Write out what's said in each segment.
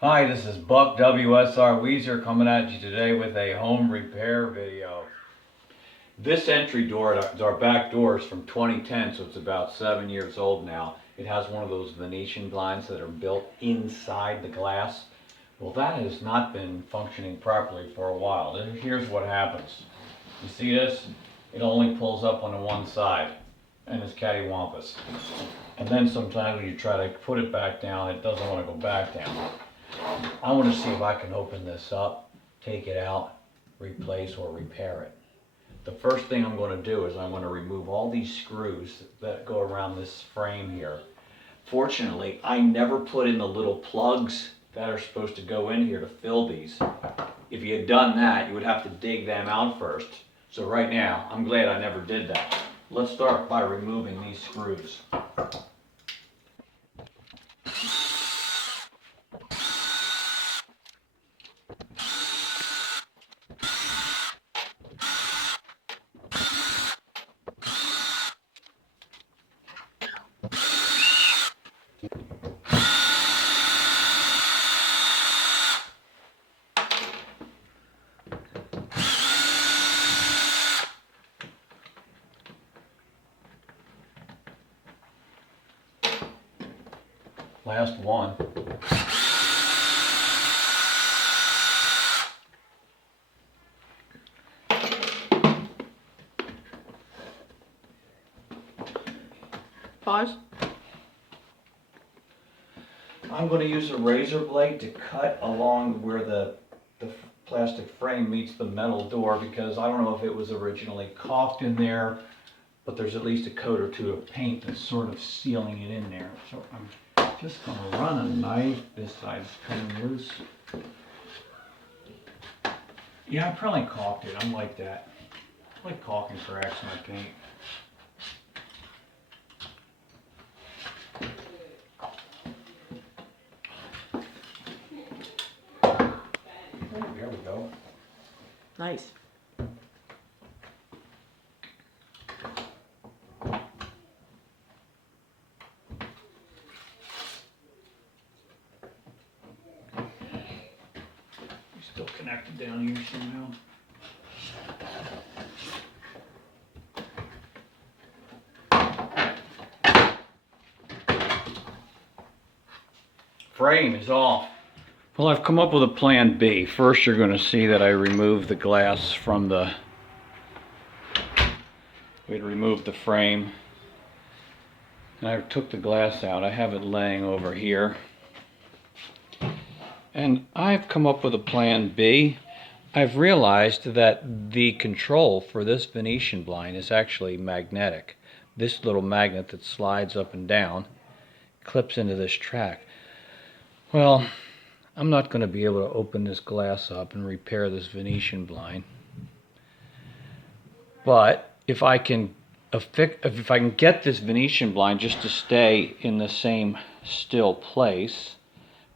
Hi, this is Buck WSR Weezer coming at you today with a home repair video. This entry door, our back door, is from 2010, so it's about 7 years old now. It has one of those Venetian blinds that are built inside the glass. Well, that has not been functioning properly for a while. Here's what happens. You see this? It only pulls up on the one side, and it's cattywampus. And then sometimes when you try to put it back down, it doesn't want to go back down. I want to see if I can open this up, take it out, replace or repair it. The first thing I'm going to do is I'm going to remove all these screws that go around this frame here. Fortunately, I never put in the little plugs that are supposed to go in here to fill these. If you had done that, you would have to dig them out first. So right now, I'm glad I never did that. Let's start by removing these screws. Last one. Pause. I'm going to use a razor blade to cut along where the plastic frame meets the metal door, because I don't know if it was originally caulked in there, but there's at least a coat or two of paint that's sort of sealing it in there. So I'm just going to run a knife. This side's coming loose. Yeah, I probably caulked it. I'm like that. I like caulking cracks in my paint. There we go. Nice. Still connected down here somehow. Frame is off. Well, I've come up with a plan B. First, you're going to see that I removed the glass from the... We'd removed the frame. And I took the glass out. I have it laying over here. And I've come up with a plan B. I've realized that the control for this Venetian blind is actually magnetic. This little magnet that slides up and down clips into this track. Well, I'm not going to be able to open this glass up and repair this Venetian blind. But if I can get this Venetian blind just to stay in the same still place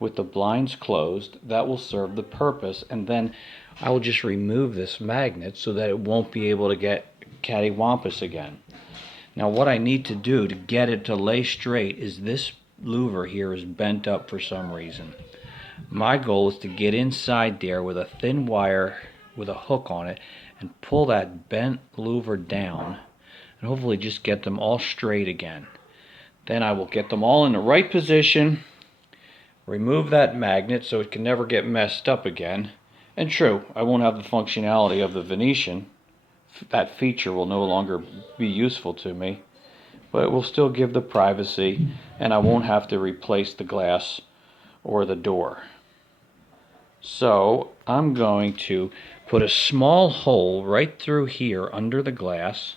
with the blinds closed, that will serve the purpose. And then I will just remove this magnet so that it won't be able to get cattywampus again. Now what I need to do to get it to lay straight is this louver here is bent up for some reason. My goal is to get inside there with a thin wire with a hook on it and pull that bent louver down and hopefully just get them all straight again. Then I will get them all in the right position, remove that magnet so it can never get messed up again. And true, I won't have the functionality of the Venetian. That feature will no longer be useful to me, but it will still give the privacy, and I won't have to replace the glass or the door. So I'm going to put a small hole right through here under the glass.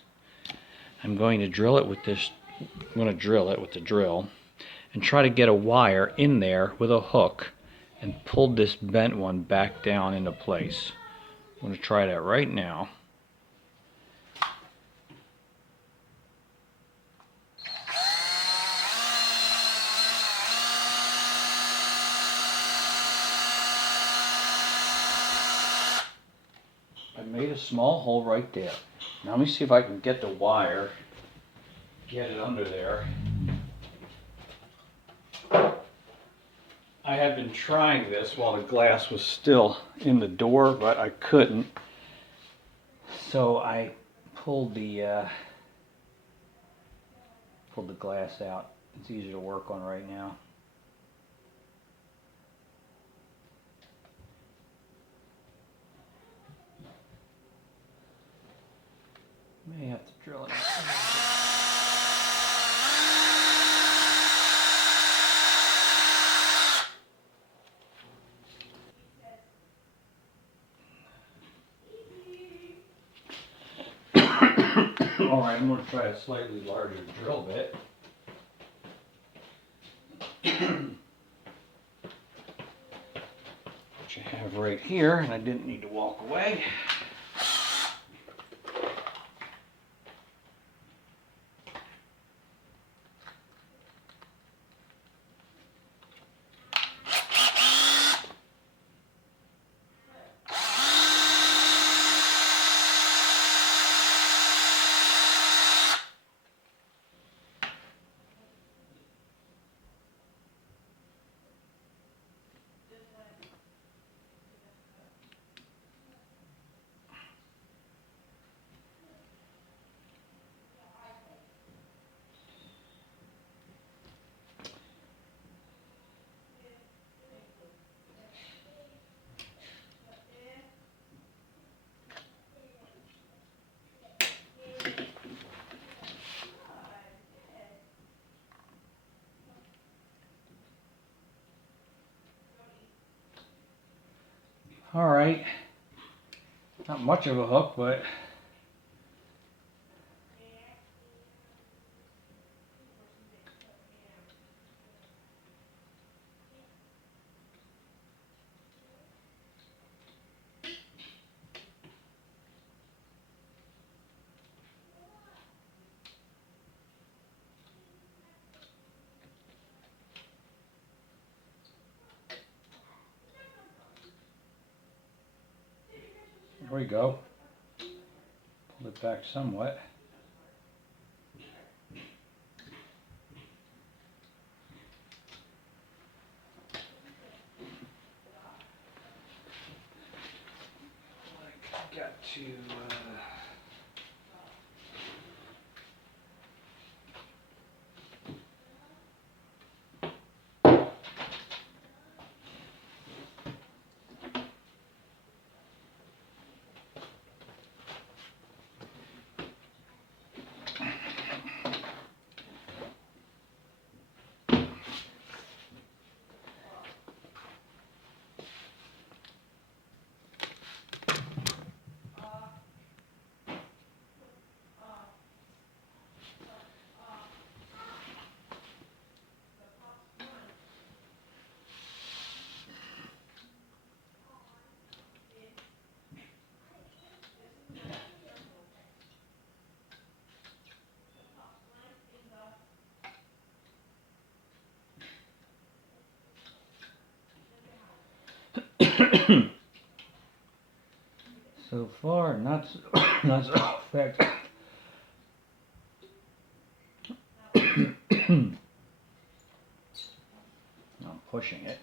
I'm going to drill it with this. I'm going to drill it with the drill and try to get a wire in there with a hook and pull this bent one back down into place. I'm going to try that right now. I made a small hole right there. Now let me see if I can get the wire, get it under there. I had been trying this while the glass was still in the door, but I couldn't. So I pulled the glass out. It's easier to work on right now. May have to drill it. Alright, I'm going to try a slightly larger drill bit. Which I have right here, and I didn't need to walk away. Alright, not much of a hook, but there we go. Pull it back somewhat. I got to so far, not so, not so effective. I'm pushing it.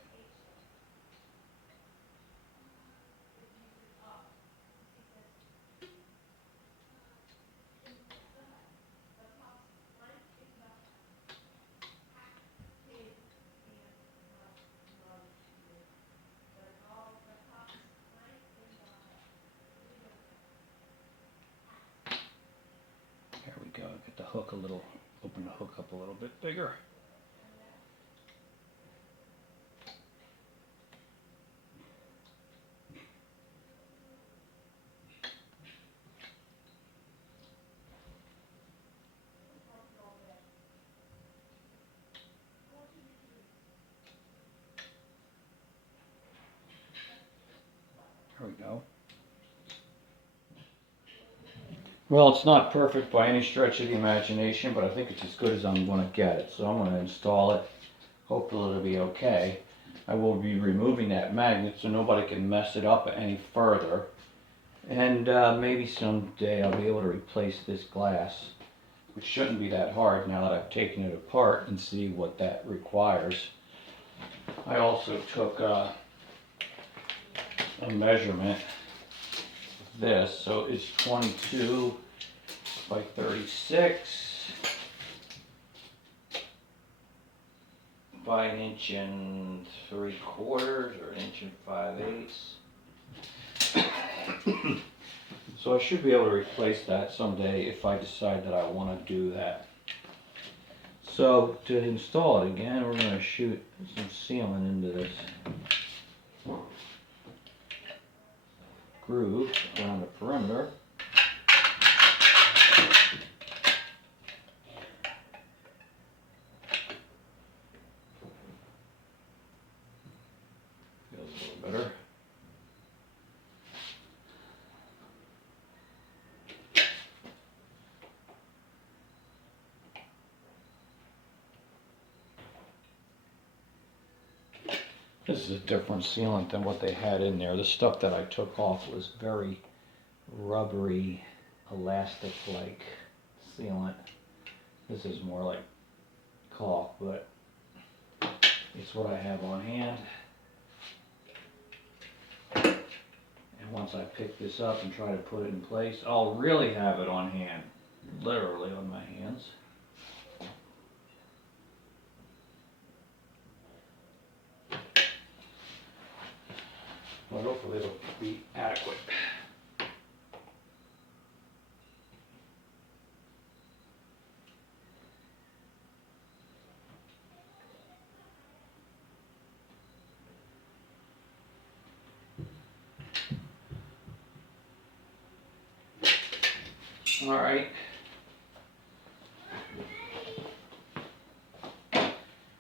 There we go. Get the hook a little, open the hook up a little bit bigger. There we go. Well, it's not perfect by any stretch of the imagination, but I think it's as good as I'm going to get it. So I'm going to install it. Hopefully it'll be okay. I will be removing that magnet so nobody can mess it up any further. And maybe someday I'll be able to replace this glass, which shouldn't be that hard now that I've taken it apart and see what that requires. I also took a measurement of this, so it's 22 by 36 by 1.75 inches or 1.5 inches. So I should be able to replace that someday if I decide that I want to do that. So to install it again, we're going to shoot some sealant into this groove around the perimeter. Feels a little better. This is a different sealant than what they had in there. The stuff that I took off was very rubbery, elastic-like sealant. This is more like caulk, but it's what I have on hand. And once I pick this up and try to put it in place, I'll really have it on hand, literally on my hands. But hopefully it'll be adequate. All right.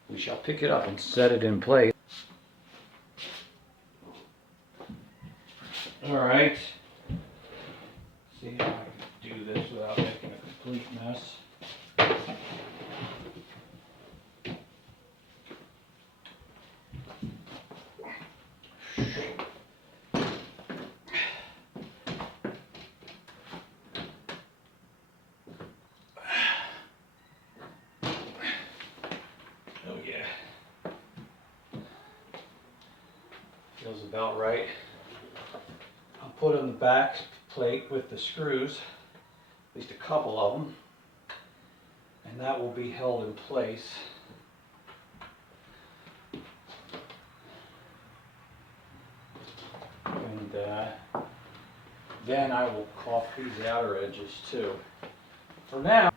We shall pick it up and set it in place. All right. See how I can do this without making a complete mess. Oh yeah. Feels about right. I'll put on the back plate with the screws, at least a couple of them, and that will be held in place. And then I will caulk these outer edges too. For now,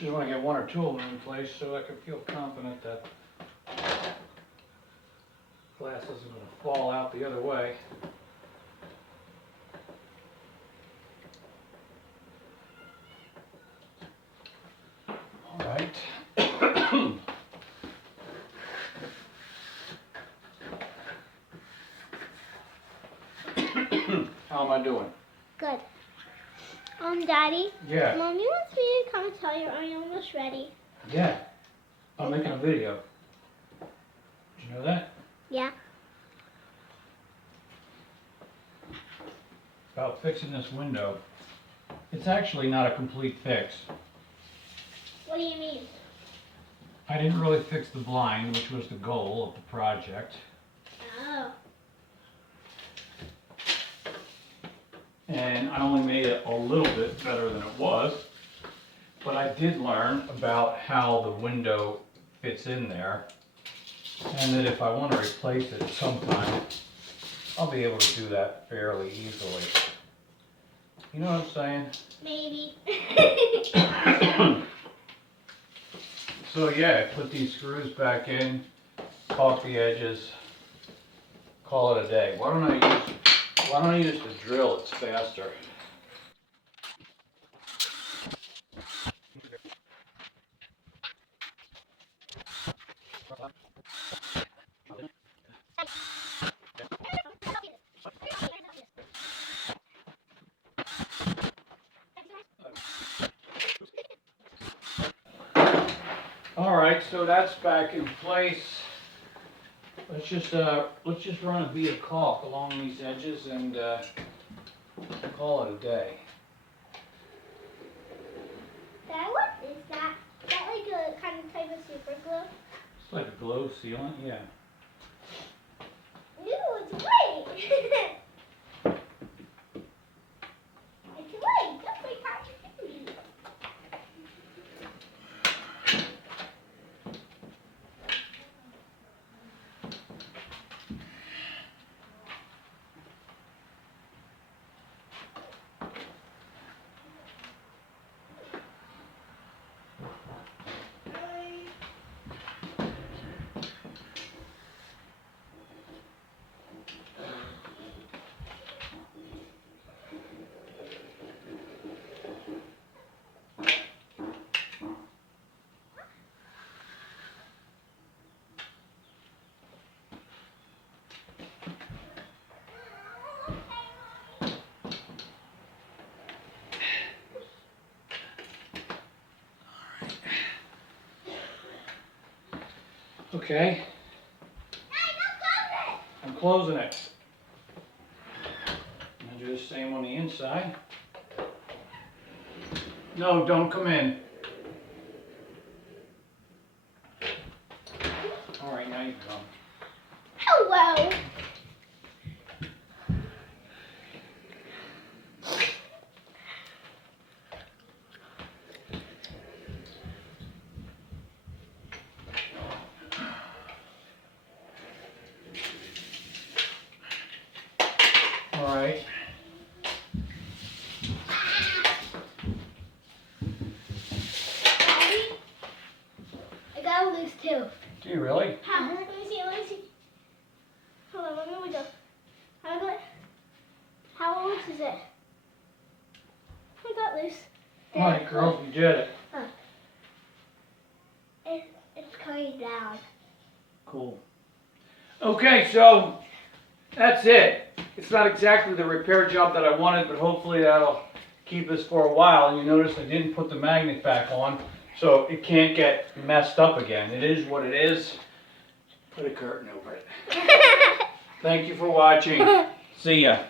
just want to get one or two of them in place so I can feel confident that glass isn't going to fall out the other way. All right. How am I doing? Good. Daddy? Yeah. Mommy wants me to come and tell you I'm almost ready. Yeah. I'm making a video. Did you know that? Yeah. About fixing this window. It's actually not a complete fix. What do you mean? I didn't really fix the blind, which was the goal of the project. Oh. And I only made it a little bit better than it was. But I did learn about how the window fits in there. And that if I want to replace it sometime, I'll be able to do that fairly easily. You know what I'm saying? Maybe. So yeah, put these screws back in, caulk the edges, call it a day. Why don't I use the drill? It's faster. All right, so that's back in place. Let's just run a bead of caulk along these edges and call it a day. Dad, what is that? Is that like a kind of type of super glue? It's like a glow sealant, yeah. Ew, it's white. It's white, just like how you do. Okay, I'm closing it. And do the same on the inside. No, don't come in. All right, now you can come. Hello. All right. Daddy, I got a loose tooth. Do you really? How? Let me see, let me see. Hold on, let me window. How loose is it? I got loose. All right, girls, we did it. It's coming down. Cool. Okay, so that's it. It's not exactly the repair job that I wanted, but hopefully that'll keep us for a while. And you notice I didn't put the magnet back on, so it can't get messed up again. It is what it is. Put a curtain over it. Thank you for watching. See ya.